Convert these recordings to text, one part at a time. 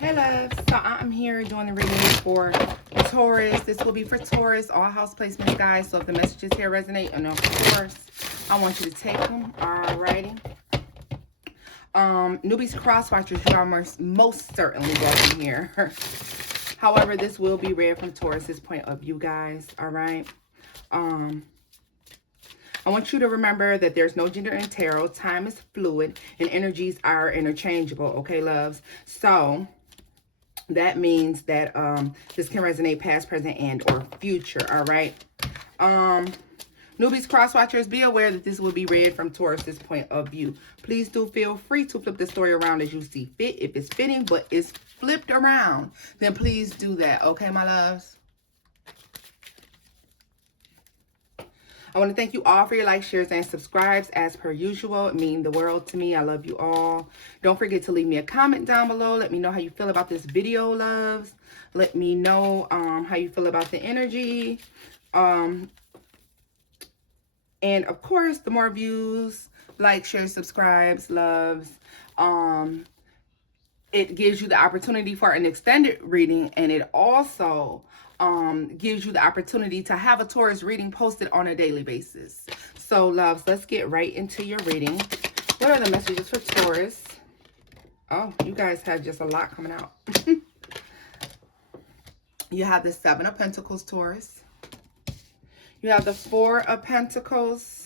Hey loves, so I'm here doing the reading for Taurus. This will be for Taurus, all house placements, guys. So if the messages here resonate, and of course, I want you to take them. Alrighty. Newbies, cross watchers, you are most certainly welcome here. However, this will be read from Taurus's point of view, guys. Alright. I want you to remember that there's no gender in tarot. Time is fluid and energies are interchangeable. Okay, loves. So that means that this can resonate past, present, and or future. All right. Newbies, cross watchers, be aware that this will be read from Taurus's point of view. Please do feel free to flip the story around as you see fit. If it's fitting but it's flipped around, then please do that. Okay, my loves. I want to thank you all for your likes, shares, and subscribes. As per usual, it means the world to me. I love you all. Don't forget to leave me a comment down below. Let me know how you feel about this video, loves. Let me know how you feel about the energy. And of course, the more views, likes, shares, subscribes, loves, it gives you the opportunity for an extended reading, and it also gives you the opportunity to have a Taurus reading posted on a daily basis. So, loves, let's get right into your reading. What are the messages for Taurus? Oh, you guys have just a lot coming out. You have the Seven of Pentacles, Taurus. You have the Four of Pentacles.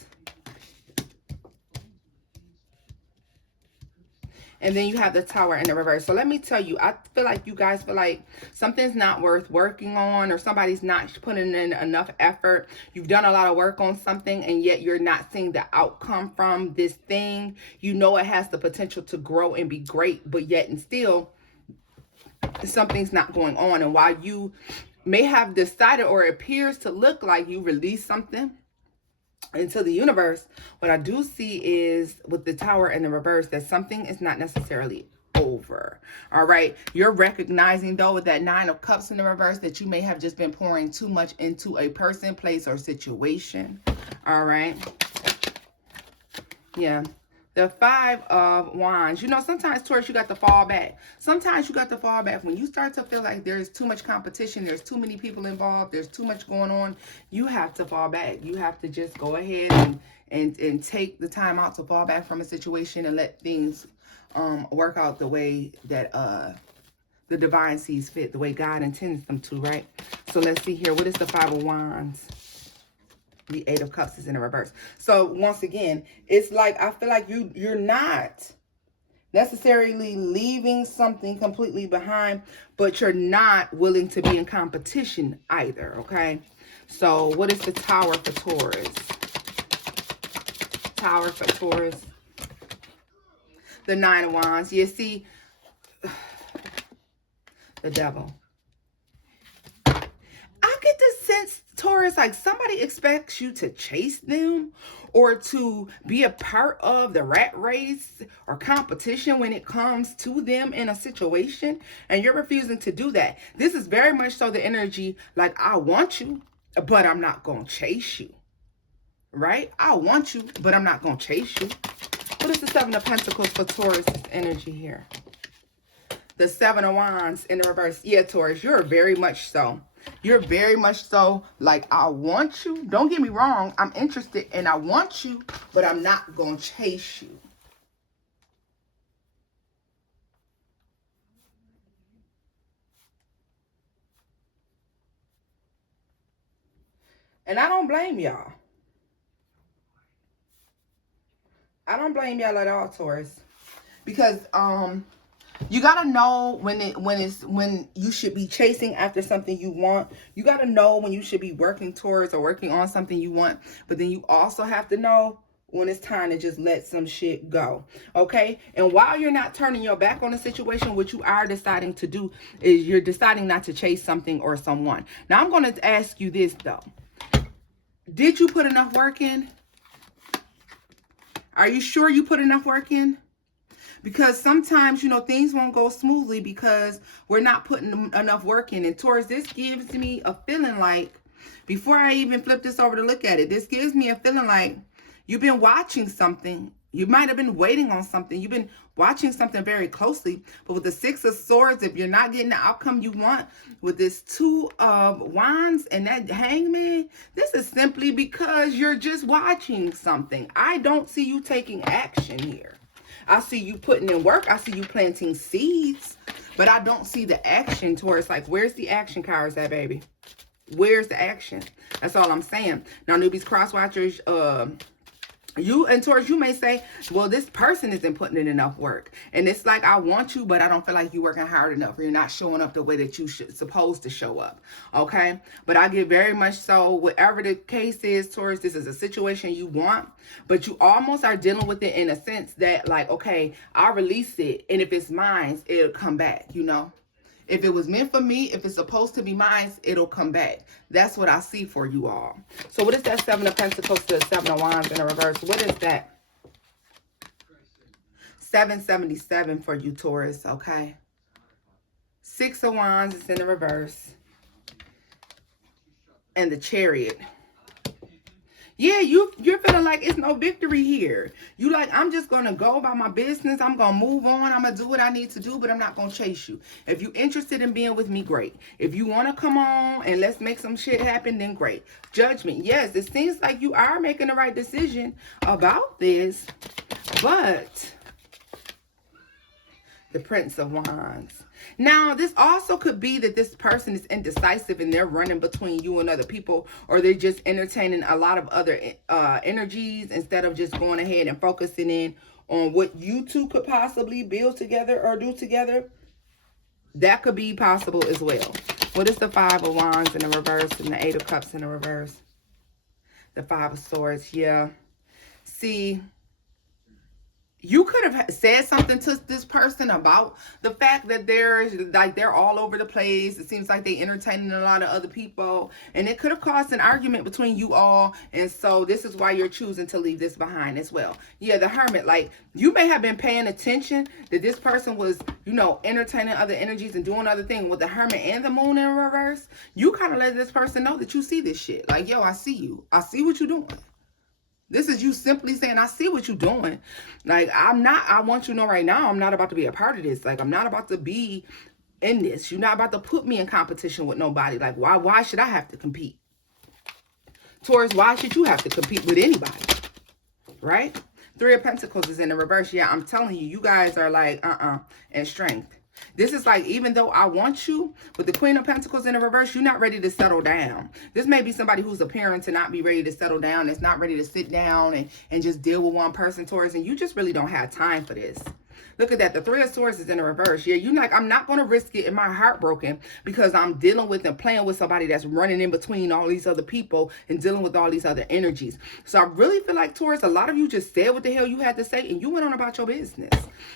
And then you have the Tower in the reverse. So let me tell you, I feel like you guys feel like something's not worth working on, or somebody's not putting in enough effort. You've done a lot of work on something, and yet you're not seeing the outcome from this thing. You know it has the potential to grow and be great, but yet and still something's not going on. And while you may have decided, or it appears to look like you released something into the universe, what I do see is with the Tower in the reverse that something is not necessarily over. All right, you're recognizing though with that Nine of Cups in the reverse that you may have just been pouring too much into a person, place, or situation. All right, yeah. The Five of Wands. You know, sometimes, Taurus, you got to fall back. Sometimes you got to fall back. When you start to feel like there's too much competition, there's too many people involved, there's too much going on, you have to fall back. You have to just go ahead and take the time out to fall back from a situation and let things work out the way that the divine sees fit, the way God intends them to, right? So let's see here. What is the Five of Wands? The Eight of Cups is in the reverse. So once again, it's like I feel like you're not necessarily leaving something completely behind, but you're not willing to be in competition either, okay? So what is the Tower for Taurus? Tower for Taurus. The Nine of Wands. You see, the Devil. I get the sense, Taurus, like somebody expects you to chase them or to be a part of the rat race or competition when it comes to them in a situation, and you're refusing to do that. This is very much so the energy like, I want you, but I'm not going to chase you, right? I want you, but I'm not going to chase you. What is the Seven of Pentacles for Taurus energy here? The Seven of Wands in the reverse. Yeah, Taurus, you're very much so. You're very much so like, I want you. Don't get me wrong. I'm interested and I want you, but I'm not going to chase you. And I don't blame y'all. I don't blame y'all at all, Taurus. Because you gotta know when you should be chasing after something you want. You gotta know when you should be working towards or working on something you want. But then you also have to know when it's time to just let some shit go. Okay? And while you're not turning your back on the situation, what you are deciding to do is you're deciding not to chase something or someone. Now I'm gonna ask you this though. Did you put enough work in? Are you sure you put enough work in? Because sometimes, you know, things won't go smoothly because we're not putting enough work in. And Taurus, this gives me a feeling like, before I even flip this over to look at it, this gives me a feeling like you've been watching something You might have been waiting on something. You've been watching something very closely. But with the Six of Swords, if you're not getting the outcome you want with this Two of Wands and that Hangman, this is simply because you're just watching something. I don't see you taking action here. I see you putting in work. I see you planting seeds. But I don't see the action, Taurus. Like, where's the action cards at, baby? Where's the action? That's all I'm saying. Now, newbies, cross watchers, you and Taurus, you may say, well, this person isn't putting in enough work. And it's like, I want you, but I don't feel like you're working hard enough, or you're not showing up the way that you should supposed to show up. Okay. But I get very much so, whatever the case is, Taurus, this is a situation you want, but you almost are dealing with it in a sense that, like, okay, I'll release it. And if it's mine, it'll come back, you know? If it was meant for me, if it's supposed to be mine, it'll come back. That's what I see for you all. So what is that Seven of Pentacles to the Seven of Wands in the reverse? What is that? 777 for you, Taurus, okay? Six of Wands is in the reverse. And the Chariot. Yeah, you're feeling like it's no victory here. You like, I'm just going to go about my business. I'm going to move on. I'm going to do what I need to do, but I'm not going to chase you. If you're interested in being with me, great. If you want to come on and let's make some shit happen, then great. Judgment. Yes, it seems like you are making the right decision about this, but the Prince of Wands. Now, this also could be that this person is indecisive and they're running between you and other people, or they're just entertaining a lot of other energies instead of just going ahead and focusing in on what you two could possibly build together or do together. That could be possible as well. What is the Five of Wands in the reverse and the Eight of Cups in the reverse? The Five of Swords, yeah. See, you could have said something to this person about the fact that they're all over the place. It seems like they entertaining a lot of other people, and it could have caused an argument between you all. And so this is why you're choosing to leave this behind as well. Yeah, the Hermit, like, you may have been paying attention that this person was, you know, entertaining other energies and doing other things with the Hermit and the Moon in reverse. You kind of let this person know that you see this shit. Like, yo, I see you. I see what you're doing. This is you simply saying, I see what you're doing. Like, I want you to know right now, I'm not about to be a part of this. Like, I'm not about to be in this. You're not about to put me in competition with nobody. Like, why should I have to compete? Taurus, why should you have to compete with anybody? Right? Three of Pentacles is in the reverse. Yeah, I'm telling you, you guys are like, and strength. This is like, even though I want you, with the Queen of Pentacles in the reverse, you're not ready to settle down. This may be somebody who's appearing to not be ready to settle down. That's not ready to sit down and just deal with one person, Taurus. And you just really don't have time for this. Look at that. The Three of Swords is in the reverse. Yeah, you're like, I'm not going to risk getting my heart broken because I'm dealing with and playing with somebody that's running in between all these other people and dealing with all these other energies. So I really feel like, Taurus, a lot of you just said what the hell you had to say and you went on about your business.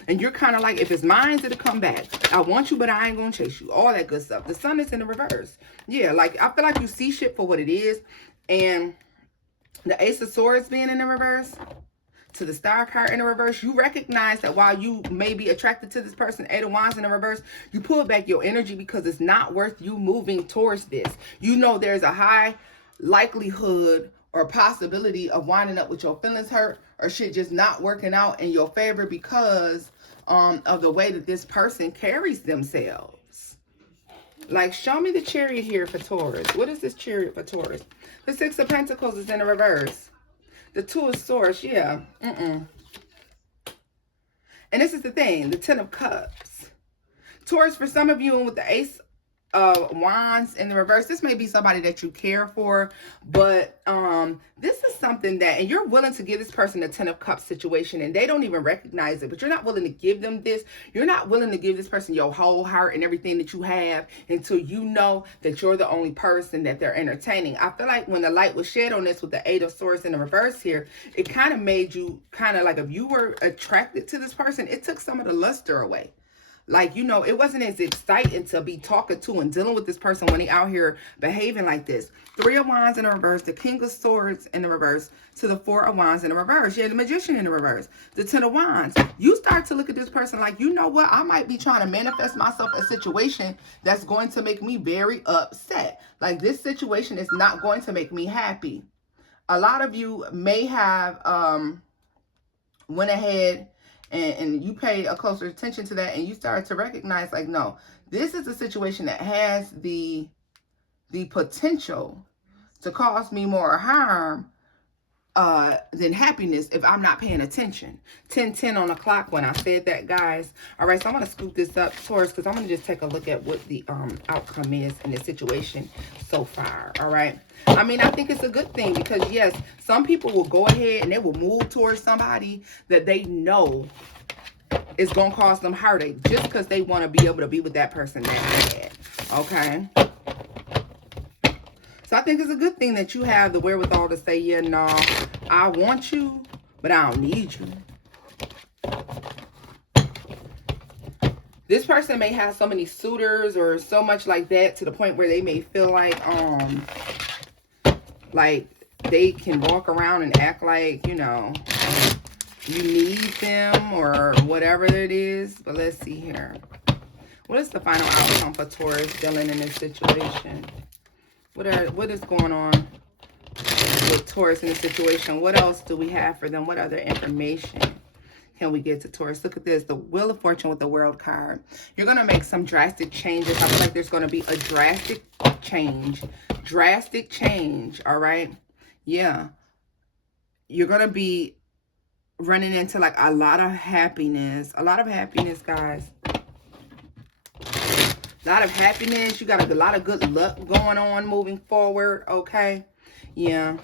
And you're kind of like, if it's mine, it'll come back. I want you, but I ain't going to chase you. All that good stuff. The Sun is in the reverse. Yeah, like, I feel like you see shit for what it is. And the Ace of Swords being in the reverse, to the Star card in the reverse, you recognize that while you may be attracted to this person, Eight of Wands in the reverse, you pull back your energy because it's not worth you moving towards this. You know there's a high likelihood or possibility of winding up with your feelings hurt or shit just not working out in your favor because of the way that this person carries themselves. Like, show me the Chariot here for Taurus. What is this Chariot for Taurus? The Six of Pentacles is in the reverse. The Two of Swords, yeah. And this is the thing, the Ten of Cups. Taurus, for some of you, and with the Ace of Wands in the reverse, this may be somebody that you care for, but this is something that, and you're willing to give this person a Ten of Cups situation, and they don't even recognize it, but you're not willing to give them this. You're not willing to give this person your whole heart and everything that you have until you know that you're the only person that they're entertaining. I feel like when the light was shed on this with the Eight of Swords in the reverse here, it kind of made you kind of like, if you were attracted to this person, it took some of the luster away. Like, you know, it wasn't as exciting to be talking to and dealing with this person when they out here behaving like this. Three of Wands in the reverse, the King of Swords in the reverse, to the Four of Wands in the reverse. Yeah, the Magician in the reverse, the Ten of Wands. You start to look at this person like, you know what? I might be trying to manifest myself a situation that's going to make me very upset. Like, this situation is not going to make me happy. A lot of you may have went ahead and you paid a closer attention to that, and you started to recognize, like, no, this is a situation that has the potential to cause me more harm than happiness if I'm not paying attention. 10:10 on the clock when I said that, guys. All right, so I'm going to scoop this up, Taurus, because I'm going to just take a look at what the outcome is in the situation so far. All right. I mean, I think it's a good thing because, yes, some people will go ahead and they will move towards somebody that they know is going to cause them heartache just because they want to be able to be with that person that bad. Okay. So I think it's a good thing that you have the wherewithal to say, yeah, no, I want you, but I don't need you. This person may have so many suitors or so much like that to the point where they may feel like they can walk around and act like, you know, you need them or whatever it is. But let's see here. What is the final outcome for Taurus dealing in this situation? What is going on with Taurus in this situation? What else do we have for them? What other information can we get to Taurus? Look at this, the Wheel of Fortune with the World card. You're going to make some drastic changes. I feel like there's going to be a drastic change. Drastic change, all right? Yeah. You're going to be running into like a lot of happiness. A lot of happiness, guys. A lot of happiness. You got a lot of good luck going on moving forward, okay? Yeah.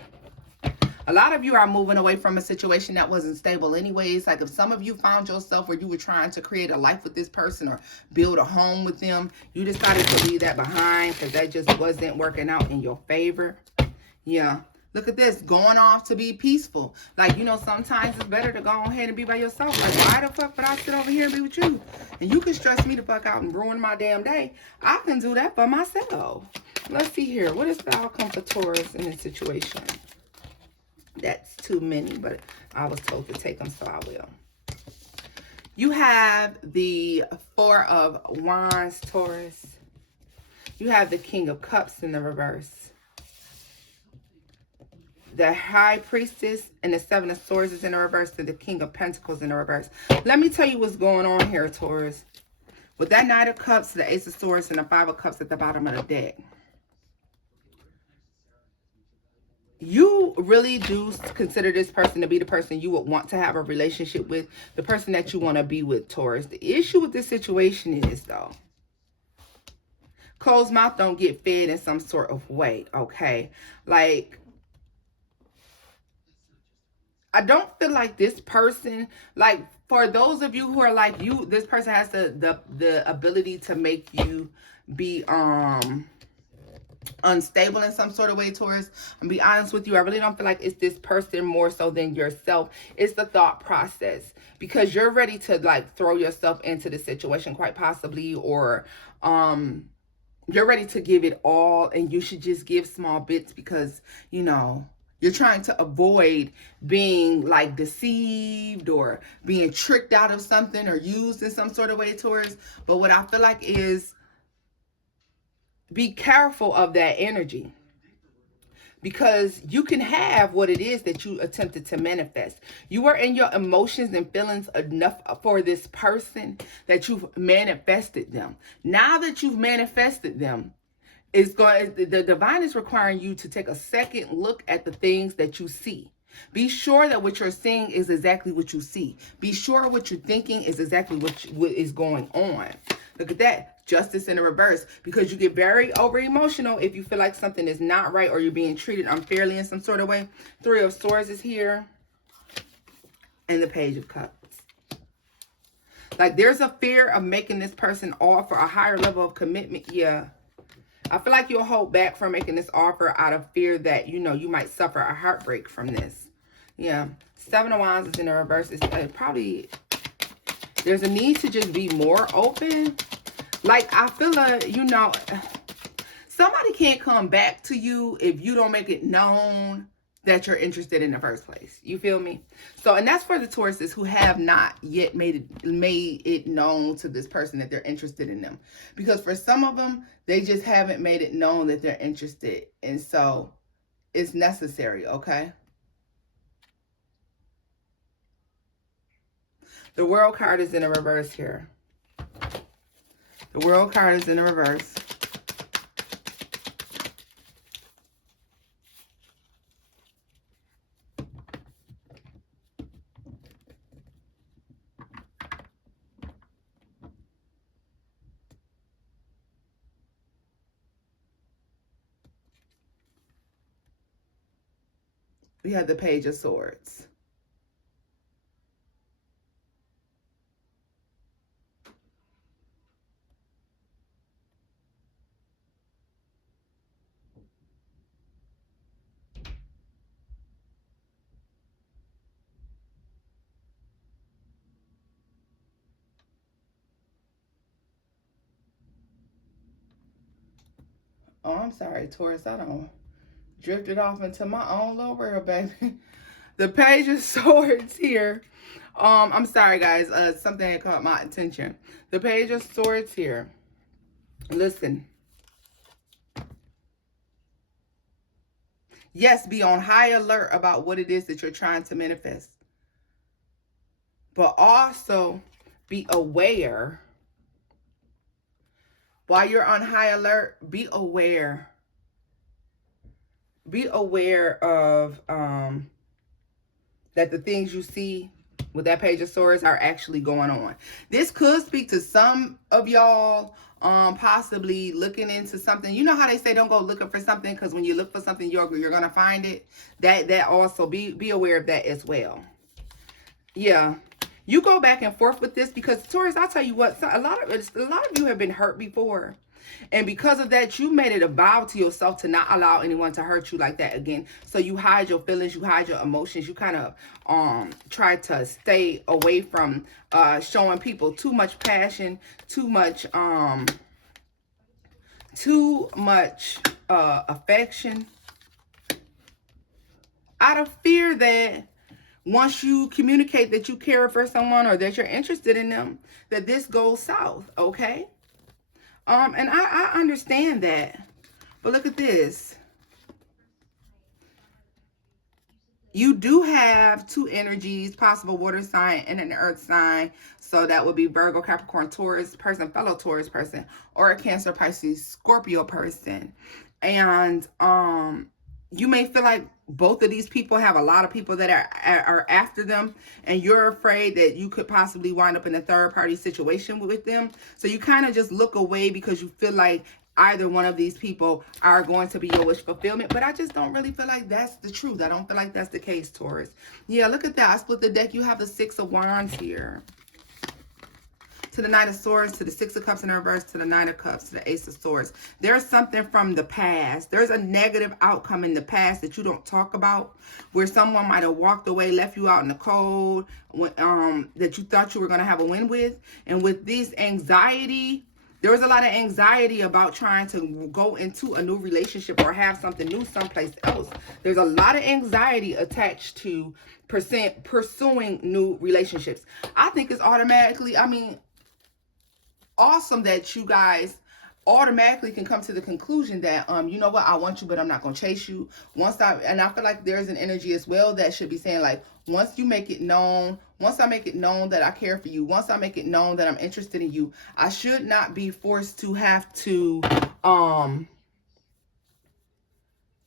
A lot of you are moving away from a situation that wasn't stable anyways. Like if some of you found yourself where you were trying to create a life with this person or build a home with them, you decided to leave that behind because that just wasn't working out in your favor. Yeah. Look at this, going off to be peaceful. Like, you know, sometimes it's better to go ahead and be by yourself. Like, why the fuck would I sit over here and be with you? And you can stress me the fuck out and ruin my damn day. I can do that for myself. Let's see here. What is the outcome for Taurus in this situation? That's too many, but I was told to take them, so I will. You have the Four of Wands, Taurus. You have the King of Cups in the reverse. The High Priestess and the Seven of Swords is in the reverse, and the King of Pentacles in the reverse. Let me tell you what's going on here, Taurus. With that Knight of Cups, the Ace of Swords, and the Five of Cups at the bottom of the deck. You really do consider this person to be the person you would want to have a relationship with, the person that you want to be with, Taurus. The issue with this situation is, though, closed mouth don't get fed in some sort of way, okay? Like, I don't feel like this person, like, for those of you who are like you, this person has the ability to make you be unstable in some sort of way, Taurus. I'm be honest with you, I really don't feel like it's this person more so than yourself. It's the thought process, because you're ready to like throw yourself into the situation quite possibly, or you're ready to give it all, and you should just give small bits because, you know, you're trying to avoid being like deceived or being tricked out of something or used in some sort of way, Taurus. But what I feel like is, be careful of that energy, because you can have what it is that you attempted to manifest. You are in your emotions and feelings enough for this person that you've manifested them. Now that you've manifested them, the divine is requiring you to take a second look at the things that you see. Be sure that what you're seeing is exactly what you see. Be sure what you're thinking is exactly what is going on. Look at that. Justice in the reverse, because you get very over emotional if you feel like something is not right or you're being treated unfairly in some sort of way. Three of Swords is here, and the Page of Cups. Like, there's a fear of making this person offer a higher level of commitment. Yeah. I feel like you'll hold back from making this offer out of fear that, you know, you might suffer a heartbreak from this. Yeah. Seven of Wands is in the reverse. It's probably, there's a need to just be more open. Like, I feel like, you know, somebody can't come back to you if you don't make it known that you're interested in the first place. You feel me? So, and that's for the Tauruses who have not yet made it known to this person that they're interested in them. Because for some of them, they just haven't made it known that they're interested. And so it's necessary, okay? The World card is in the reverse here. The World card is in the reverse. We have the Page of Swords. Oh, I'm sorry, Taurus. I don't drifted off into my own little world, baby. The Page of Swords here. I'm sorry, guys. Something that caught my attention. The Page of Swords here. Listen. Yes, be on high alert about what it is that you're trying to manifest. But also be aware. While you're on high alert, be aware. Be aware of that the things you see with that Page of Swords are actually going on. This could speak to some of y'all possibly looking into something. You know how they say don't go looking for something, because when you look for something, you're going to find it. That also, be aware of that as well. Yeah. You go back and forth with this because, Taurus, I'll tell you what, a lot of you have been hurt before. And because of that, you made it a vow to yourself to not allow anyone to hurt you like that again. So you hide your feelings, you hide your emotions. You kind of try to stay away from showing people too much passion, too much affection, out of fear that once you communicate that you care for someone or that you're interested in them, that this goes south, okay? And I understand that. But look at this. You do have two energies, possible water sign and an earth sign. So that would be Virgo, Capricorn, Taurus person, fellow Taurus person, or a Cancer, Pisces, Scorpio person. And you may feel like both of these people have a lot of people that are after them, and you're afraid that you could possibly wind up in a third party situation with them. So you kind of just look away because you feel like either one of these people are going to be your wish fulfillment. But I just don't really feel like that's the truth. I don't feel like that's the case, Taurus. Yeah, look at that. I split the deck. You have the Six of Wands here. To the Knight of Swords, to the Six of Cups in reverse, to the Knight of Cups, to the Ace of Swords. There's something from the past. There's a negative outcome in the past that you don't talk about, where someone might have walked away, left you out in the cold, that you thought you were going to have a win with. And with this anxiety, there was a lot of anxiety about trying to go into a new relationship or have something new someplace else. There's a lot of anxiety attached to pursuing new relationships. I think it's automatically, awesome that you guys automatically can come to the conclusion that you know what, I want you, but I'm not gonna chase you. And I feel like there's an energy as well that should be saying, like, once you make it known, once I make it known that I care for you, once I make it known that I'm interested in you, I should not be forced to have to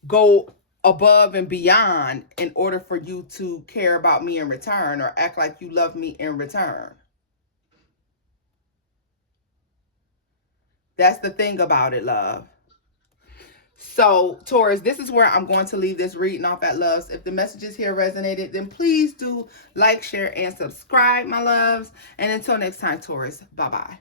go above and beyond in order for you to care about me in return or act like you love me in return. That's the thing about it, love. So, Taurus, this is where I'm going to leave this reading off at, loves. If the messages here resonated, then please do like, share, and subscribe, my loves. And until next time, Taurus, bye-bye.